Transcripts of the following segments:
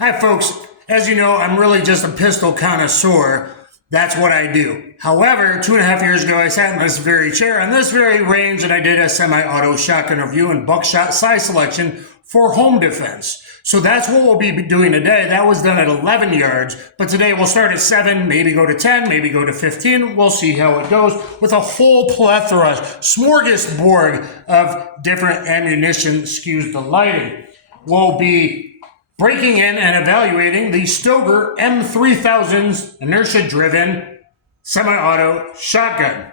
Hi folks, as you know, I'm really just a pistol connoisseur. That's what I do. However, 2.5 years ago, I sat in this very chair on this very range and I did a semi-auto shotgun review and buckshot size selection for home defense. So that's what we'll be doing today. That was done at 11 yards, but today we'll start at 7, maybe go to 10, maybe go to 15. We'll see how it goes with a whole plethora, smorgasbord of different ammunition, excuse the lighting. We'll be breaking in and evaluating the STOEGER M3000's inertia-driven semi-auto shotgun.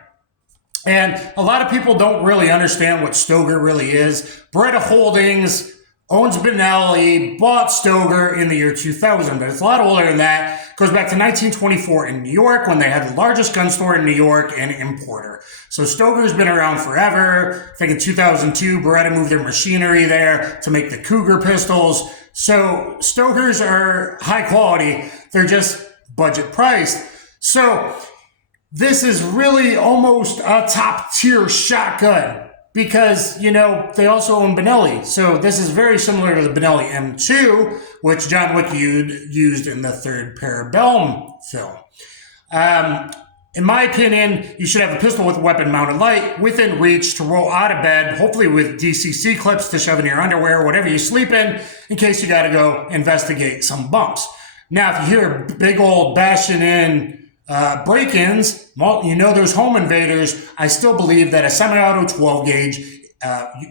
And a lot of people don't really understand what STOEGER really is. Beretta Holdings owns Benelli, bought STOEGER in the year 2000, but it's a lot older than that. It goes back to 1924 in New York when they had the largest gun store in New York and importer. So STOEGER's been around forever. I think in 2002, Beretta moved their machinery there to make the Cougar pistols. So STOEGERs are high quality. They're just budget priced. So this is really almost a top tier shotgun because, you know, they also own Benelli. So this is very similar to the Benelli M2, which John Wick used in the third Parabellum film. In my opinion, you should have a pistol with weapon mounted light within reach to roll out of bed, hopefully with DCC clips to shove in your underwear, whatever you sleep in case you got to go investigate some bumps. Now, if you hear big old bashing in break-ins, well, you know there's home invaders. I still believe that a semi-auto 12 gauge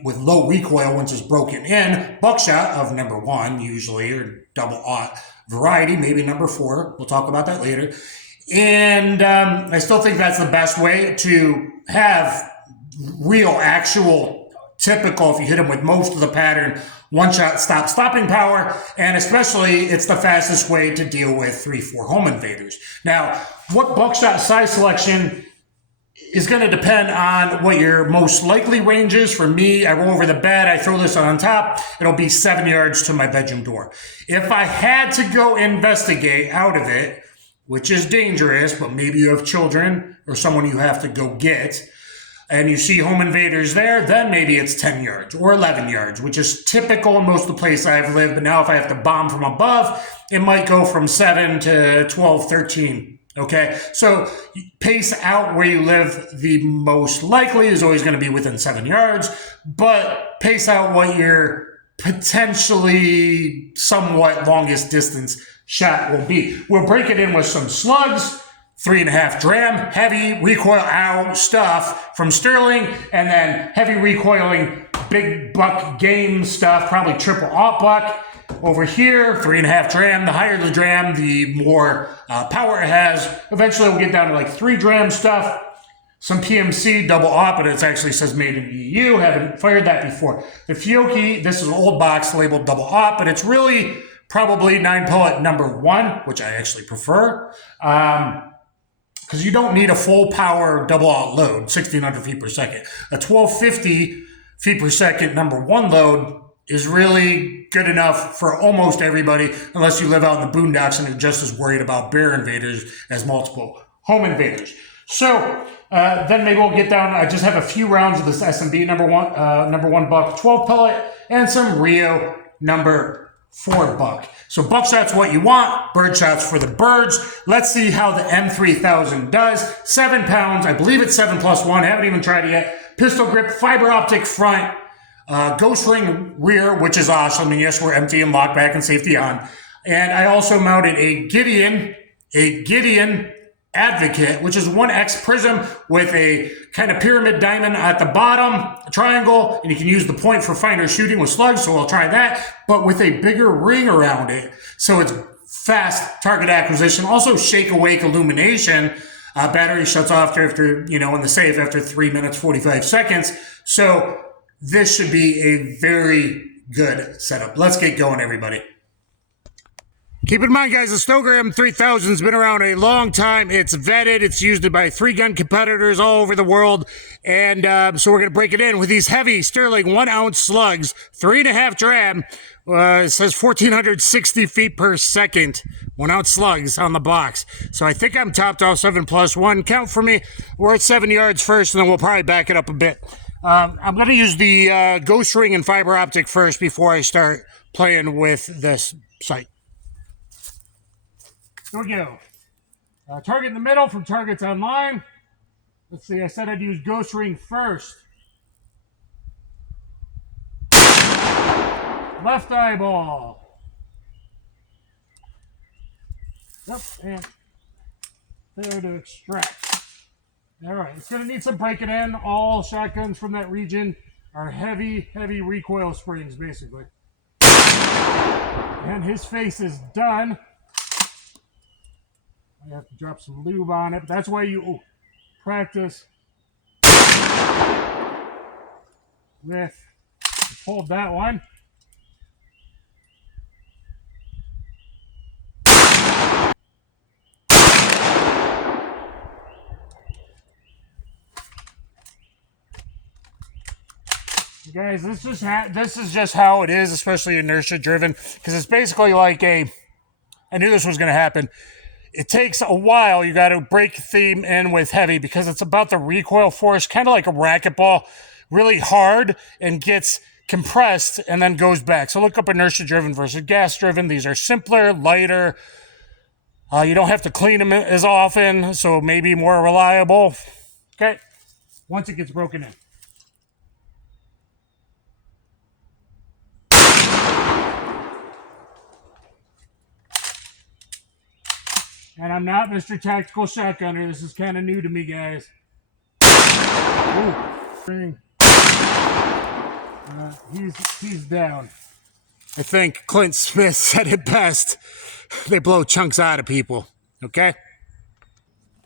with low recoil once it's broken in, buckshot of number 1 usually, or double aught variety, maybe number 4. We'll talk about that later. And I still think that's the best way to have real, actual, typical, if you hit them with most of the pattern, one-shot stopping power, and especially it's the fastest way to deal with 3-4 home invaders. Now, what buckshot size selection is going to depend on what your most likely range is. For me, I roll over the bed, I throw this on top, it'll be 7 yards to my bedroom door. If I had to go investigate out of it, which is dangerous, but maybe you have children or someone you have to go get, and you see home invaders there, then maybe it's 10 yards or 11 yards, which is typical in most of the places I've lived. But now if I have to bomb from above, it might go from 7 to 12, 13. Okay, so pace out where you live. The most likely is always going to be within 7 yards, but pace out what your potentially somewhat longest distance shot will be. We'll break it in with some slugs, 3.5 dram, heavy recoil out stuff from Sterling, and then heavy recoiling big buck game stuff, probably triple aught buck. Over here, 3.5 dram. The higher the dram, the more power it has. Eventually we'll get down to like 3 dram stuff. Some PMC double aught, but it actually says made in EU. Haven't fired that before. The Fiocchi, this is an old box labeled double aught, but it's really probably 9 pellet number 1, which I actually prefer. Because you don't need a full power double aught load, 1600 feet per second. A 1250 feet per second number 1 load is really good enough for almost everybody, unless you live out in the boondocks and are just as worried about bear invaders as multiple home invaders. So then maybe we'll get down. I just have a few rounds of this SMB number one buck 12 pellet and some Rio number 4 buck. So buckshot's what you want, birdshot's for the birds. Let's see how the M3000 does. 7 pounds, I believe it's 7+1, I haven't even tried it yet. Pistol grip, fiber optic front, ghost ring rear, which is awesome. And yes, we're empty and locked back and safety on. And I also mounted a Gideon Advocate, which is 1X prism with a kind of pyramid diamond at the bottom, a triangle, and you can use the point for finer shooting with slugs, so I'll try that, but with a bigger ring around it, so it's fast target acquisition. Also shake awake illumination. Battery shuts off after, in the safe after 3 minutes, 45 seconds. So this should be a very good setup. Let's get going, everybody. Keep in mind, guys, the STOEGER M3000 has been around a long time. It's vetted. It's used by 3 gun competitors all over the world. And so we're going to break it in with these heavy Sterling 1-ounce slugs, 3.5 dram. It says 1,460 feet per second. 1-ounce slugs on the box. So I think I'm topped off 7+1. Count for me. We're at 7 yards first, and then we'll probably back it up a bit. I'm going to use the ghost ring and fiber optic first before I start playing with this sight. Here we go. Target in the middle from targets online. Let's see, I said I'd use Ghost Ring first. Left eyeball. Yep, and there to extract. All right, it's going to need some breaking in. All shotguns from that region are heavy, heavy recoil springs, basically. And his face is done. I have to drop some lube on it. That's why you practice with, hold that one. Guys, this is just how it is, especially inertia driven, because it's basically like I knew this was going to happen. It takes a while. You got to break theme in with heavy because it's about the recoil force, kind of like a racquetball, really hard and gets compressed and then goes back. So look up inertia driven versus gas driven. These are simpler, lighter. You don't have to clean them as often, so maybe more reliable. Okay, once it gets broken in. And I'm not Mr. Tactical Shotgunner. This is kind of new to me, guys. Ooh. He's down. I think Clint Smith said it best. They blow chunks out of people. Okay?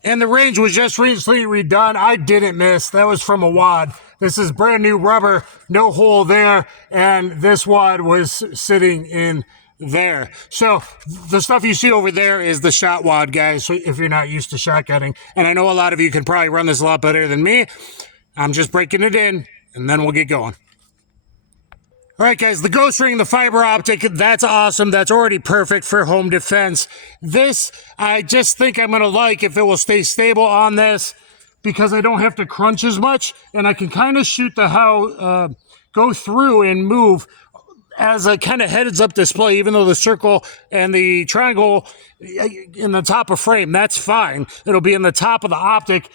And the range was just recently redone. I didn't miss. That was from a wad. This is brand new rubber. No hole there. And this wad was sitting in there. So the stuff you see over there is the shot wad, guys, so if you're not used to shotgunning. And I know a lot of you can probably run this a lot better than me. I'm just breaking it in, and then we'll get going. All right, guys, the Ghost Ring, the fiber optic, that's awesome. That's already perfect for home defense. This, I just think I'm going to like if it will stay stable on this because I don't have to crunch as much, and I can kind of shoot the go through and move as a kind of heads-up display, even though the circle and the triangle in the top of frame, that's fine. It'll be in the top of the optic,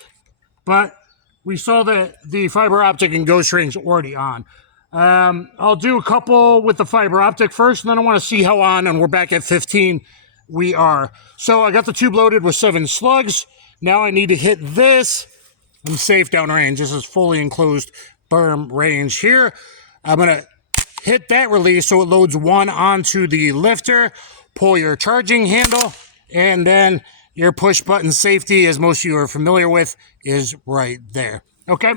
but we saw that the fiber optic and Ghost Ring's already on. I'll do a couple with the fiber optic first, and then I want to see how on, and we're back at 15 we are. So I got the tube loaded with 7 slugs. Now I need to hit this. I'm safe downrange. This is fully enclosed berm range here. I'm going to hit that release so it loads 1 onto the lifter, pull your charging handle, and then your push button safety, as most of you are familiar with, is right there. Okay?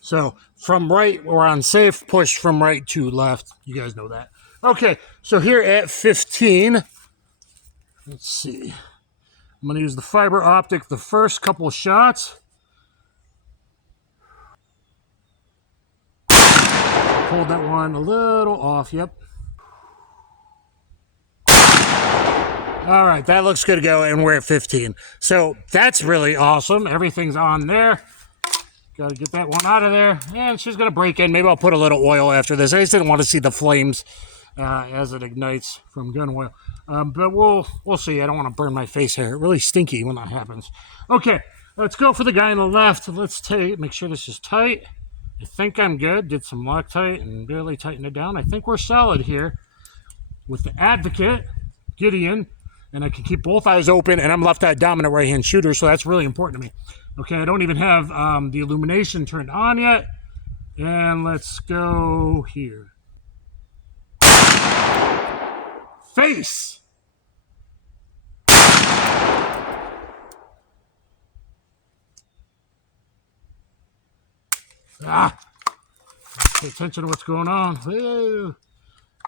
So from right, we're on safe, push from right to left. You guys know that. Okay, so here at 15, let's see. I'm going to use the fiber optic the first couple shots. Pulled that one a little off, yep. All right, that looks good to go, and we're at 15. So that's really awesome. Everything's on there. Got to get that one out of there, and she's going to break in. Maybe I'll put a little oil after this. I just didn't want to see the flames as it ignites from gun oil. But we'll see. I don't want to burn my face hair. Really stinky when that happens. Okay, let's go for the guy on the left. Let's make sure this is tight. I think I'm good. Did some Loctite and barely tightened it down. I think we're solid here with the Advocate, Gideon, and I can keep both eyes open, and I'm left-eye dominant right-hand shooter, so that's really important to me. Okay, I don't even have the illumination turned on yet, and let's go here. Face! Pay attention to what's going on. Woo.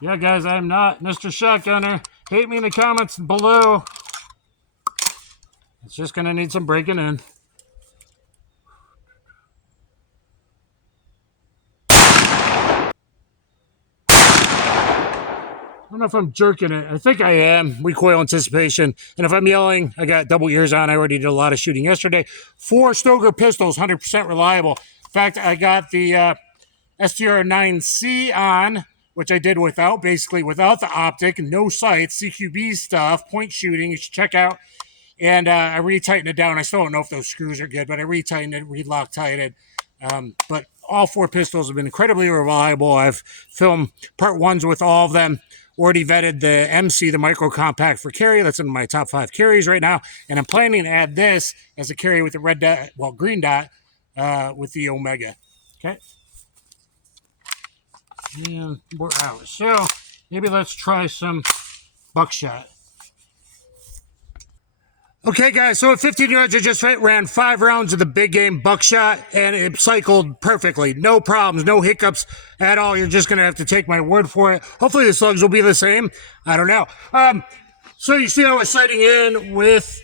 Yeah, guys, I'm not Mr. Shotgunner. Hate me in the comments below. It's just going to need some breaking in. I don't know if I'm jerking it. I think I am. Recoil anticipation. And if I'm yelling, I got double ears on. I already did a lot of shooting yesterday. 4 STOEGER pistols, 100% reliable. In fact, I got the STR9C on which I did without, basically without the optic, no sights, CQB stuff, point shooting. You should check out. And I retightened it down. I still don't know if those screws are good, but I retightened it, re-Loctited it. But all 4 pistols have been incredibly reliable. I've filmed part 1s with all of them. Already vetted the MC, the micro compact for carry. That's in my top 5 carries right now. And I'm planning to add this as a carry with the red dot, well, green dot with the Omega. Okay. And we're out. So maybe let's try some Buckshot. Okay, guys, so at 15 yards, I just ran 5 rounds of the big game Buckshot, and it cycled perfectly. No problems, no hiccups at all. You're just going to have to take my word for it. Hopefully the slugs will be the same. I don't know. So you see I was sighting in with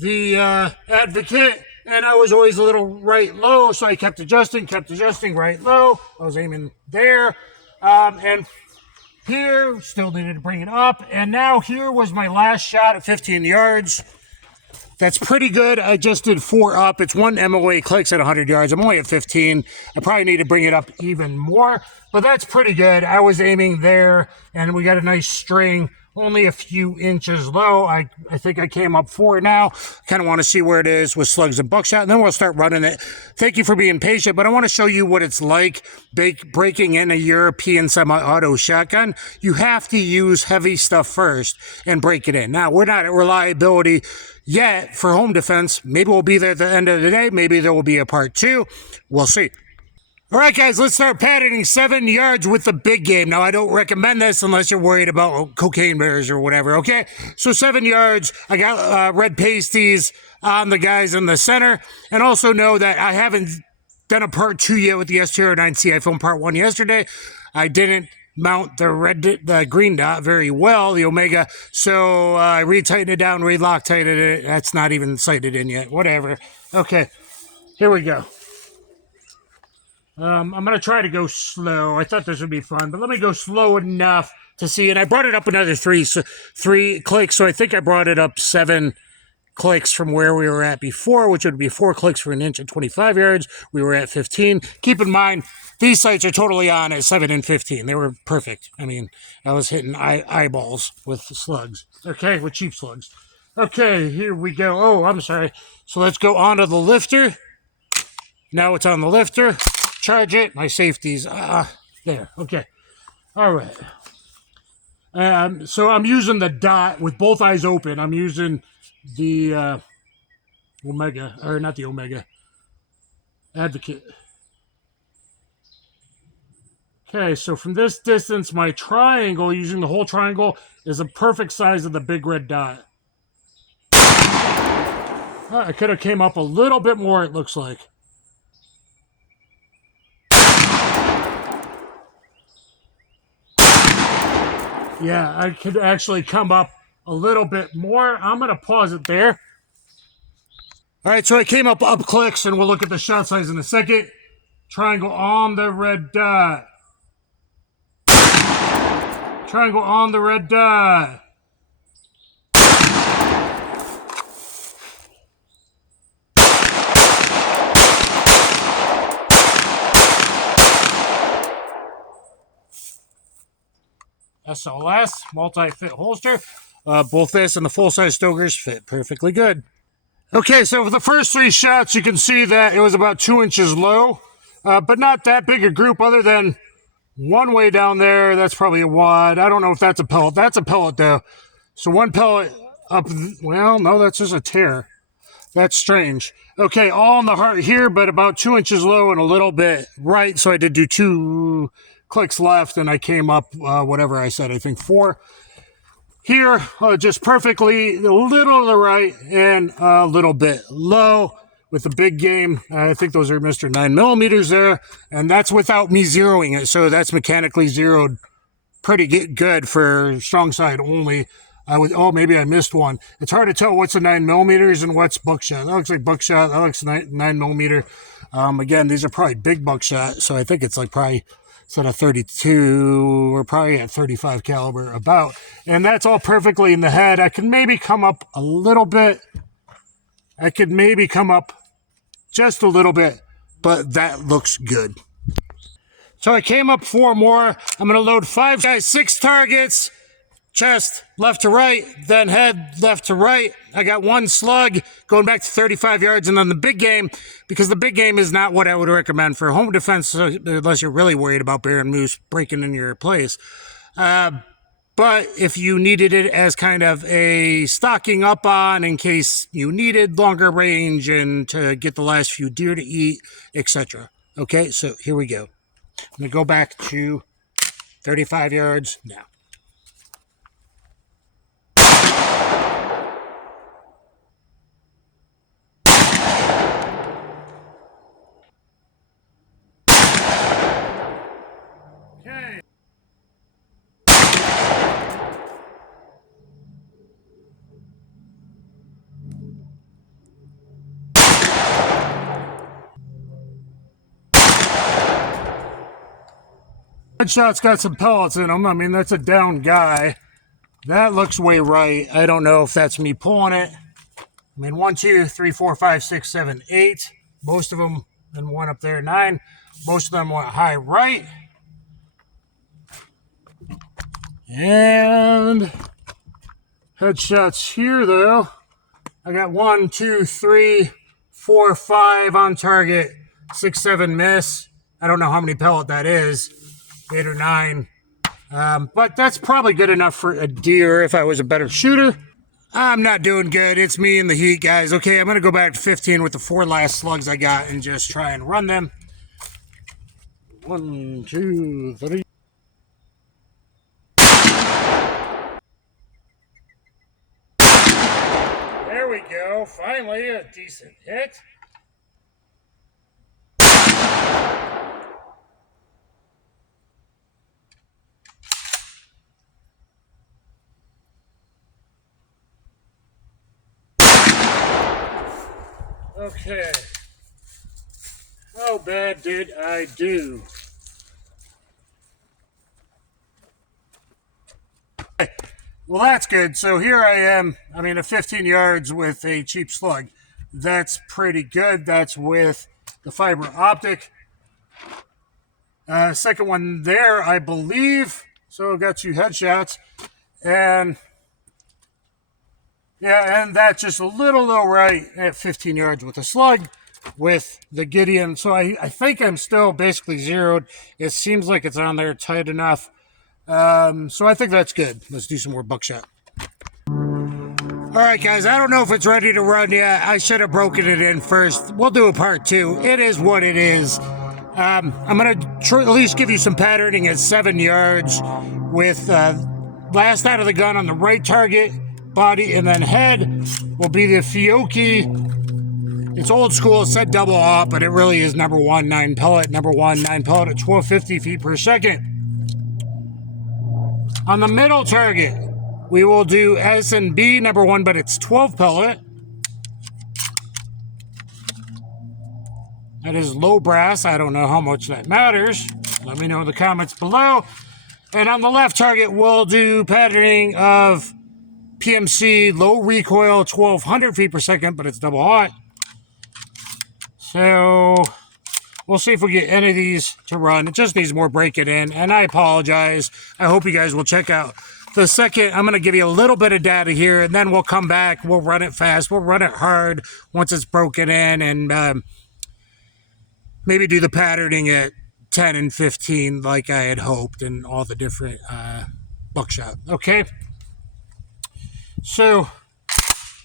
the Advocate, and I was always a little right low, so I kept adjusting right low. I was aiming there, and here, still needed to bring it up, and now here was my last shot at 15 yards. That's pretty good. I just did 4 up. It's 1 MOA clicks at 100 yards. I'm only at 15. I probably need to bring it up even more, but that's pretty good. I was aiming there, and we got a nice string, only a few inches low. I think I came up 4 now. Kind of want to see where it is with slugs and Buckshot, and then we'll start running it. Thank you for being patient, but I want to show you what it's like breaking in a European semi-auto shotgun. You have to use heavy stuff first and break it in. Now, we're not at reliability yet for home defense. Maybe we'll be there at the end of the day. Maybe there will be a part 2. We'll see. All right, guys, let's start padding 7 yards with the big game. Now, I don't recommend this unless you're worried about cocaine bears or whatever, okay? So 7 yards, I got red pasties on the guys in the center. And also know that I haven't done a part 2 yet with the STOEGER. I filmed part 1 yesterday. I didn't mount the green dot very well, the Omega. So I retightened it down, re-Loctited it. That's not even sighted in yet. Whatever. Okay, here we go. I'm going to try to go slow. I thought this would be fun, but let me go slow enough to see. And I brought it up another 3 clicks, so I think I brought it up 7 clicks from where we were at before, which would be 4 clicks for an inch at 25 yards. We were at 15. Keep in mind, these sights are totally on at 7 and 15. They were perfect. I mean, I was hitting eyeballs with slugs. Okay, with cheap slugs. Okay, here we go. Oh, I'm sorry. So let's go onto the lifter. Now it's on the lifter. Charge it. My safety's there. Okay. All right. So I'm using the dot with both eyes open. I'm using the Omega, or not the Omega, Advocate. Okay, so from this distance, my triangle, using the whole triangle, is a perfect size of the big red dot. I could have came up a little bit more, it looks like. Yeah, I could actually come up a little bit more. I'm going to pause it there. All right, so I came up clicks, and we'll look at the shot size in a second. Triangle on the red dot. Triangle on the red dot. SLS, multi-fit holster. Both this and the full-size STOEGERs fit perfectly good. Okay, so for the first 3 shots, you can see that it was about 2 inches low, but not that big a group other than one way down there. That's probably a wad. I don't know if that's a pellet. That's a pellet, though. So 1 pellet up, well, no, that's just a tear. That's strange. Okay, all in the heart here, but about 2 inches low and a little bit right, so I did do 2 clicks left, and I came up, whatever I said, I think 4. Here, just perfectly, a little to the right and a little bit low with the big game. I think those are Mr. 9mm there, and that's without me zeroing it, so that's mechanically zeroed pretty good for strong side only. Maybe I missed one. It's hard to tell what's a 9mm and what's Buckshot. That looks like Buckshot. That looks 9mm. Again, these are probably big Buckshot, so I think it's like probably instead of 32, we're probably at 35 caliber about. And that's all perfectly in the head. I could maybe come up a little bit. I could maybe come up just a little bit, but that looks good. So I came up 4 more. I'm going to load 5 guys, 6 targets, chest left to right, then head left to right. I got 1 slug going back to 35 yards, and then the big game, because the big game is not what I would recommend for home defense unless you're really worried about bear and moose breaking in your place. But if you needed it as kind of a stocking up on in case you needed longer range and to get the last few deer to eat, etc. Okay, so here we go. I'm going to go back to 35 yards now. Okay. Buckshot's got some pellets in them. I mean, that's a down guy. That looks way right. I don't know if that's me pulling it. I mean, 1, 2, 3, 4, 5, 6, 7, 8. Most of them, and 1 up there, 9. Most of them went high right. And headshots here, though. I got 1, 2, 3, 4, 5 on target. 6, 7 miss. I don't know how many pellet that is. 8 or 9. But that's probably good enough for a deer if I was a better shooter. I'm not doing good. It's me in the heat, guys. Okay, I'm going to go back to 15 with the 4 last slugs I got and just try and run them. 1, 2, 3. There we go. Finally, a decent hit. Okay. How bad did I do? Well, that's good. So here I am. I mean, at 15 yards with a cheap slug. That's pretty good. That's with the fiber optic. Second one there, I believe. So I got 2 headshots. And yeah, and that's just a little low right at 15 yards with a slug with the Gideon. So I think I'm still basically zeroed. It seems like it's on there tight enough. So I think that's good. Let's do some more buckshot. All right, guys, I don't know if it's ready to run yet. I should have broken it in first. We'll do a part 2. It is what it is. I'm going to at least give you some patterning at 7 yards with last out of the gun on the right target. Body and then head will be the Fioki. It's old school. It said double op, but it really is number 1 9 pellet. Number 1 9 pellet at 1250 feet per second. On the middle target, we will do S and B number 1, but it's 12 pellet. That is low brass. I don't know how much that matters. Let me know in the comments below. And on the left target, we'll do patterning of PMC low recoil 1200 feet per second, but it's double hot. So we'll see if we get any of these to run. It just needs more breaking in, and I apologize. I hope you guys will check out the second. I'm going to give you a little bit of data here, and then we'll come back. We'll run it fast. We'll run it hard once it's broken in, and maybe do the patterning at 10 and 15 like I had hoped, and all the different buckshot. Okay? So